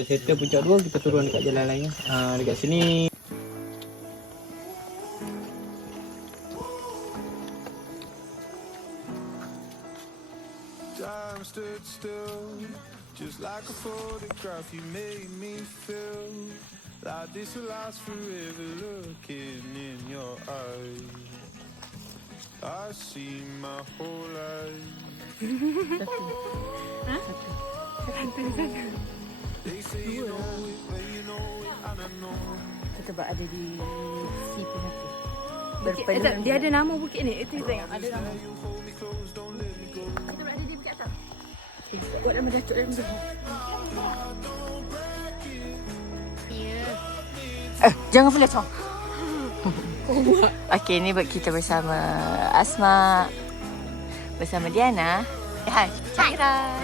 Kita settle puncak 2, kita turun dekat jalan lain. Dekat sini. Time stood still, just like a photograph. You made me feel like this will last forever. Looking in your eyes, I see my whole life. They say you know it, but you know it, and I know. Kita berada di situ nanti. Dia ada nama bukit ni. Itu tengok ada nama. You hold me close, don't let me go. Kita berada di bukit atas. Buat dalam jatuh dalam jatuh. Jangan flash on. Okey, ni buat kita bersama Asma, bersama Diana. Hai, Syakira.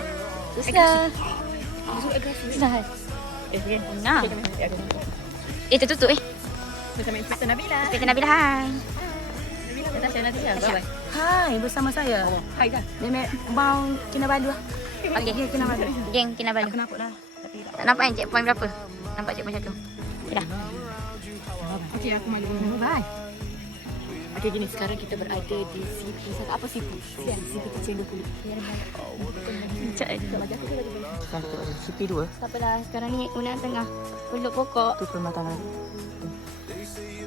Susah. Susah. Nah. Tutup Bersama Inspektor Nabila. Kita Nabila, hai. Natasha. Bye-bye. Hai, bersama saya. Hai dah. Dia mau Kinabalu. Okey, dia kena masuk. Geng Kinabalu. Aku nampak dah. Tapi Tak nampak kan checkpoint berapa? Nampak checkpoint 1. Dah. okey, aku malu. Bye. Okey, gini sekarang kita berada di situ. Apa situ? Situ kecil 20. Cak ni. Sekarang kita berada di CP2. Tak apalah, sekarang ni Una tengah peluk pokok. Tu permatangan.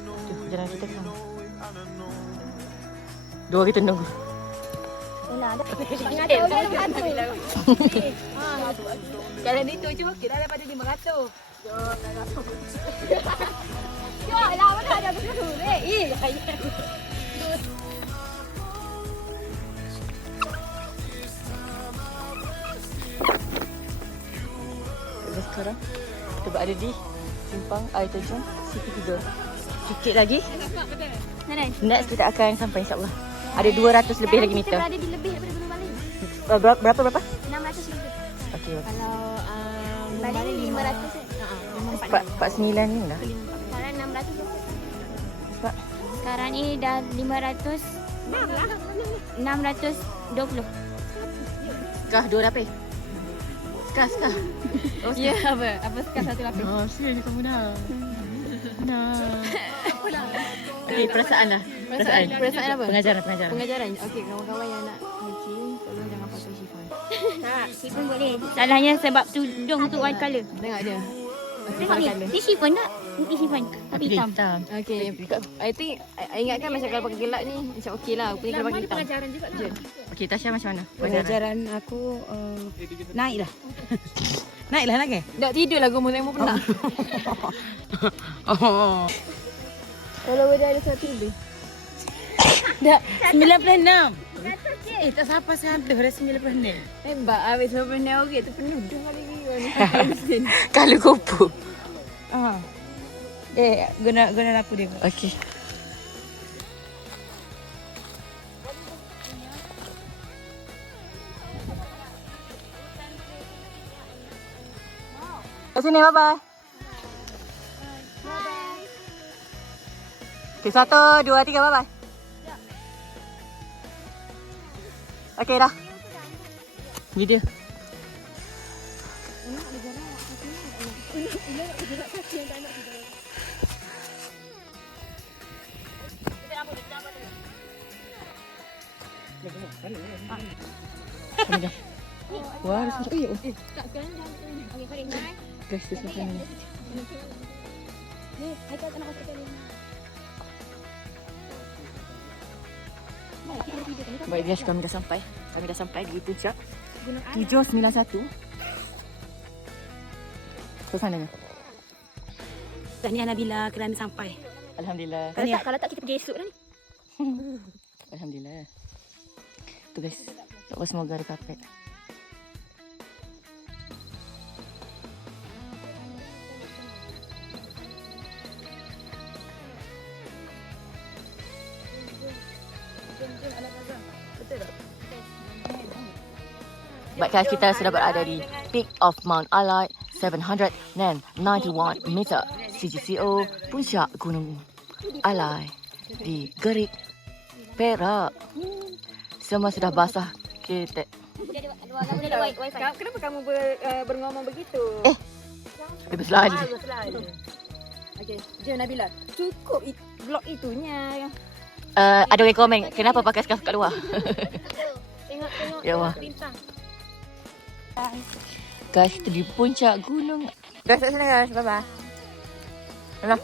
Tu jalan kita ke sana. Dua kita tunggu. Una ada. Ingat tahu dia 500. Jalan itu je okey dah daripada 500. Ya lah, mana ada begitu. Dan sekarang kita berada di simpang air terjun CP3. Sikit lagi. Next kita akan sampai insyaAllah. Ada 200 lebih lagi meter. Kita berada di lebih daripada Gunung Baling. Berapa? 600 lebih. Okey. Kalau Baling 500. 49 ni lah. Sekarang 600 lebih. Sebab Sekarang ni dah 500. 620. Kah 2 lapis. Skah. ya apa sekarang satu lapis. Oh, sini kamu dah. Nah. Okey, perasaan lah. Perasaan apa? Pengajaran. Pengajaran. Okey, kawan-kawan yang nak cuci, tolong jangan pakai chiffon. Tak, sifon boleh. Salahnya sebab tudung tu white colour. Tengok dia. Tengok ni, ni sifon tak? Ni sifon. Tapi hitam. Okey, I think I ingatkan macam kalau pakai gelap ni macam okey lah. Punya kalau pakai hitam. Pengajaran juga lah. Okey, Tasha macam mana? Pengajaran aku naiklah. Naiklah nak ke? Tak tidur lah gomong tengok pula. Oh. Kalau dia ada 100 lebih. Dah 96. Tak siapa satu dah 96. Hebat habis sampai ni okey tu penuh dah kali ni. Kalau kupu. Guna aku dia. Okey. Kat sini, bye-bye. Okey, 1, 2, 3, bye-bye. Okey, dah. Video. Wah, ada suara. Tak, sekarang dah. Okey, Farid. Guys, tu suara ni. Ni, Haikal kena masuk sekali. Baik, guys, kami dah sampai. Kami dah sampai di puncak 791. Suasananya. Tahniah Nabila kerana sampai. Alhamdulillah. Kalau tak kita pergi esok dah ni. Alhamdulillah. Tu guys. Doa semoga ada kapet. Baik guys, kita sudah berada di peak of Mount Alai 791 meter CGCO Puncak Gunung Alai di Gerik, Perak. Semua sudah basah kita. Kenapa kamu berngomong begitu? Bebas lari. Okey, jom Nabila. Cukup blok itunya. Ada orang komen, kenapa pakai scarf kat luar? Tengok Ya Allah. bintang. Guys, kita di puncak gunung. Guys, kat sana guys. Bye-bye. Mana?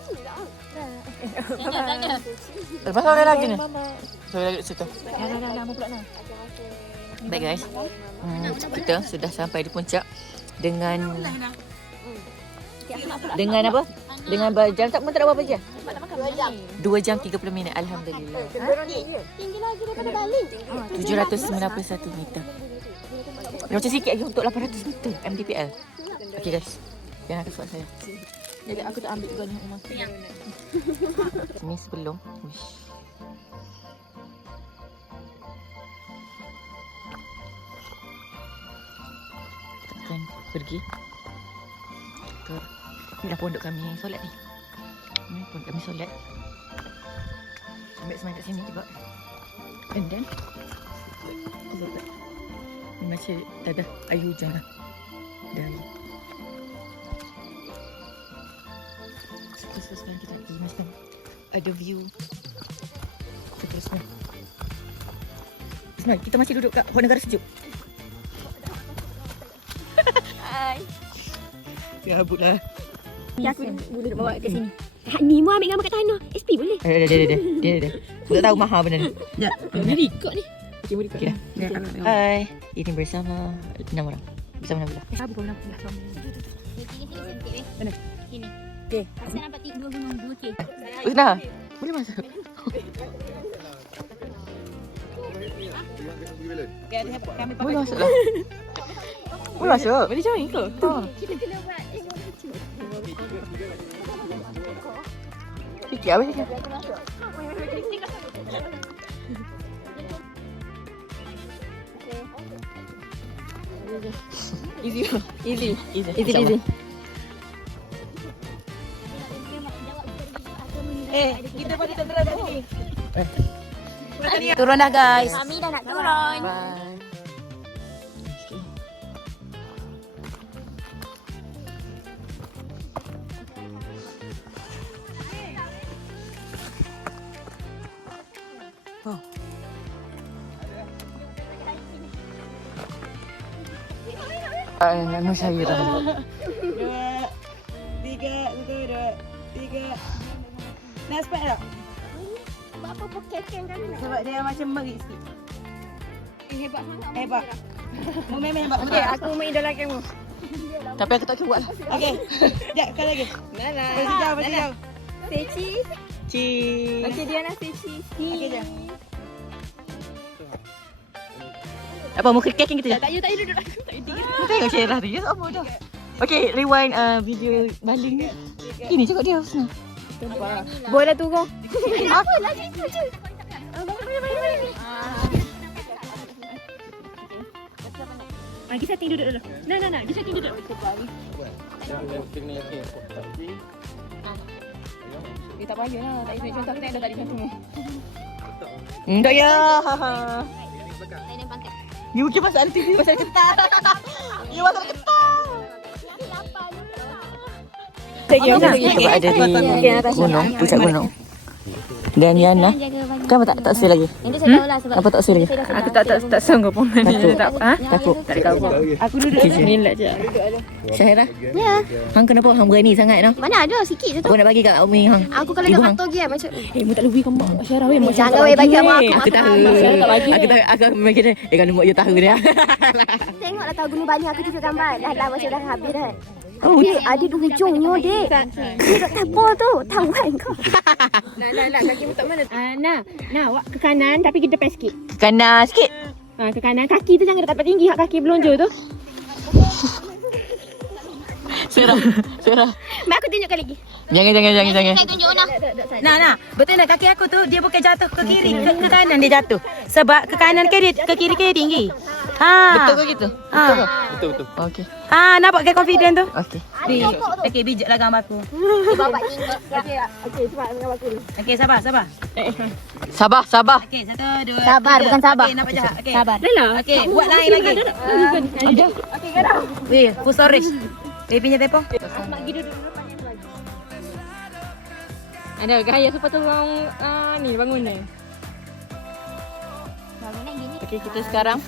Lepas tu ada lagi ni. Saya lagi kat situ. Baik guys. Kita sudah sampai di puncak dengan apa? Dengan jam tak pun tak ada berapa jam? 2 jam 30 minit. Alhamdulillah. Tinggi lagi daripada Bali. 791 meter. Macam sikit lagi untuk 800 meter MDPL. Okay guys. Jangan aku suat saya. Jadi aku tak ambil juga ni rumah. Ni sebelum. Uish. Akan pergi ke inilah pondok kami yang solat ni. Ni pondok kami solat. Ambil semayang kat sini juga. And then ni macam dadah air hujan lah. Dari sekarang kita pergi macam ada view seterusnya. Sebenarnya kita masih duduk kat Port Negara Sejuk. Hai. Ya abutlah. Aku boleh bawa ke sini. Ni mu ambil gambar kat tanah. SP boleh? Dia. Aku tak tahu mahal benda ni. Ya. Ni ikut ni. Okay dah. Hai. Ini bersama 6 orang. Bersama Nabila. Sabar pun aku dah sama. Mana? Sini. Okey. Aku nampak 2 gunung 2K. Usna. Boleh masuk? Boleh masuk lah. Boleh masuk. Boleh join ke? Kita kena buat Sikit apa sikit? Easy. Kita pun tak terang kat sini. Turun dah guys. Kami dah nak turun. Bye. Oh. Anu saya dah. 2, 3, 3. Nak spek tak? Buat apa pokeken kan nak? Sebab dia macam merik sikit. Hebat sangat. Hebat. Mu memang hebat. Okey, aku mengidolakan mu. Tapi aku tak boleh buat lah. Okey. Sekejap, kau lagi. Nana. Bagi jauh. Say cheese. Cheese. Okey, Diana say cheese. Okey, jom. Apa mau kek kita je? Tak you duduk aku. Tak you duduk. Tengok cerah dia apa dah. Okey, rewind video baling ni. Ini cakap dia Husna. Boleh turun. Apa lagi tu je. Kita setting duduk dulu. Nah. Kita setting duduk. Dia tak payah lah. Tak payah contoh. Aku tengok dah tadi contohnya. Tak ya. Lain yang pangkat. Ni mungkin pasal TV pasal ketar. Ni pasal ketar. Kita ada di gunung, puncak gunung. Dan Yana, kenapa tak sel lagi? Yang tu saya tahu lah sebab Kenapa tak sel lagi? aku tak sanggup pun. Takut. Tak ada kau. Aku duduk sini lah je. Syahira, Ya. hang kenapa hang berani sangat noh? Mana ada sikit je tu. Aku nak bagi kat Umi hang. Aku kalau Ibu dah hang. kantor je macam Mu tak lebih kamu. Syarah weh. jangan weh bagi sama aku. Aku tahu. Aku bagi dia. Kalau mak you tahu dia. Tengoklah tahu gunung Bani aku tunjuk gambar. Dah macam dah habis dah. Oh, Dek, ada di hujungnya, Dek. Dia kat tapol tu. Tahu kan kau? Nak kaki mu tak mana? Nah, awak ke kanan tapi ke depan sikit. ke kanan sikit. Ke kanan. Kaki tu jangan dekat tempat tinggi. Kaki belonjo tu. Serah. Mak aku tunjukkan lagi. Jangan. Saya tunjuk Ona. Nah. Betul nak kaki aku tu dia bukan jatuh ke kiri, ke kanan dia jatuh. Sebab ke kanan ke kiri ke tinggi. Betul ke gitu? Betul. Okey. Nampak ke confident tu? Okey. Okey, bijaklah gambar aku. Bapak ingat. Okey, cepat ambil gambar aku dulu. Okey, sabar. Sabar. Okey, 1, 2. Sabar, bukan sabar. Okey, nampak jahat. Okey. Sabar. Okey, buat lain lagi. Ada. Okey, gerak. Weh, full storage. Baby-nya tepo. Ada gaya sepatu orang ni bangun ni. Okey, kita sekarang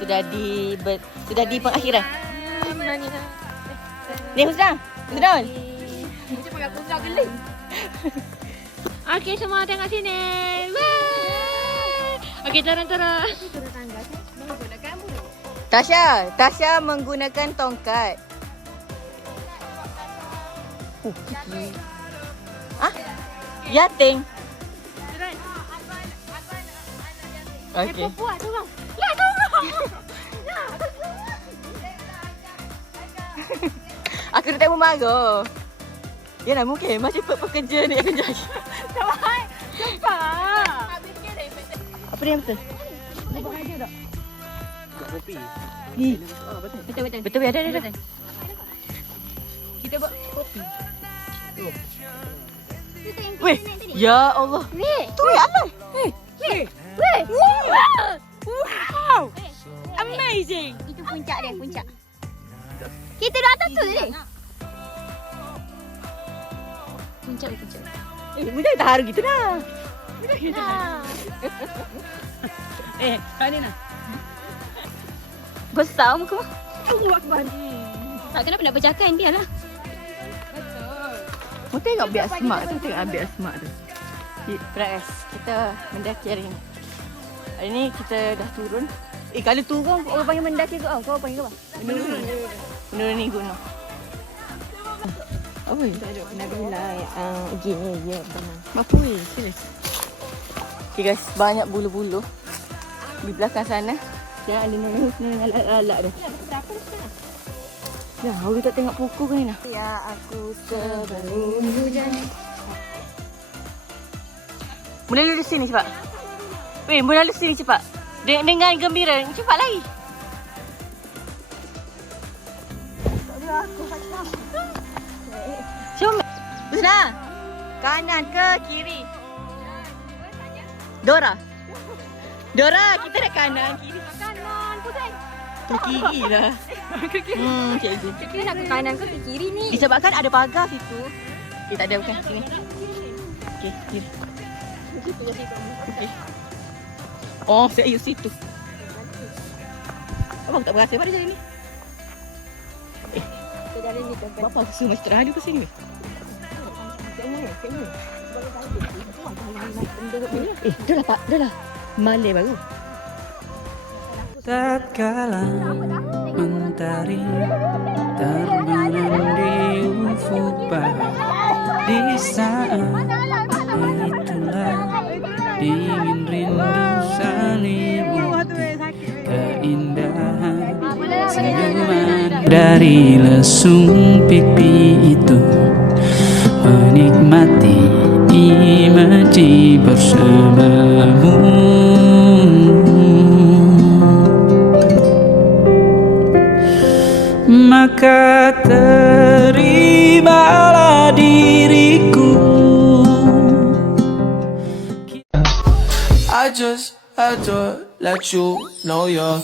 sudah di pengakhiran. Ni Husna. Betul. Okey, semua tengok sini. Okey, turun. Tasha menggunakan tongkat. Yating. Okey. Aku dah tak mau marah. Ya lah mungkin macam pekerja ni akan jadi. Apa dia yang betul? Kopi. Betul ada. Kita buat kopi. Weh, ya Allah. Tu ya Allah. Wow! Amazing! Itu puncak dia, puncak. Kita dah atas tu tadi. Puncak. Bukan tak haru gitu dah. Kak Nina. Besar muka. Tak kenapa nak bercakap dia lah. Mu tengok biar smart tu, Beras, kita mendaki hari ni. Hari ni kita dah turun. Kalau turun orang panggil mendaki tu. Kau panggil apa? Menuruni gunung. Apa ni? Tak ada pernah bilai. Gini je. Apa ni? Serius. Okay guys, banyak bulu-bulu di belakang sana. Jangan ada nangis alat-alat dah. Ya, aku tak tengok pokok kan Nina. Ya aku sebelum hujan. Mula lalu sini cepat. Weh, mula lalu sini cepat. Dengan gembira, cepat lagi. Cuma. Husna. Kanan ke kiri? Dora, kita nak kanan, kiri. Kanan pusing. Tu kiri lah. Cikgu. Kita nak ke kanan ke kiri ni? Disebabkan ada pagar situ. Tak ada bukan sini. Okey, kiri. Okey. Oh, saya use situ. Abang tak berasa pada jalan ni. Kita jalan ni ke Bapa aku suruh masih terhalu ke sini. Dah lah. Malay baru. Tatkala mentari terbenam di ufuk barat, di saat itulah dingin rindu selimuti keindahan senyuman dari lesung pipi itu, menikmati imaji bersamamu. Maka terimalah diriku. I just had to let you know you're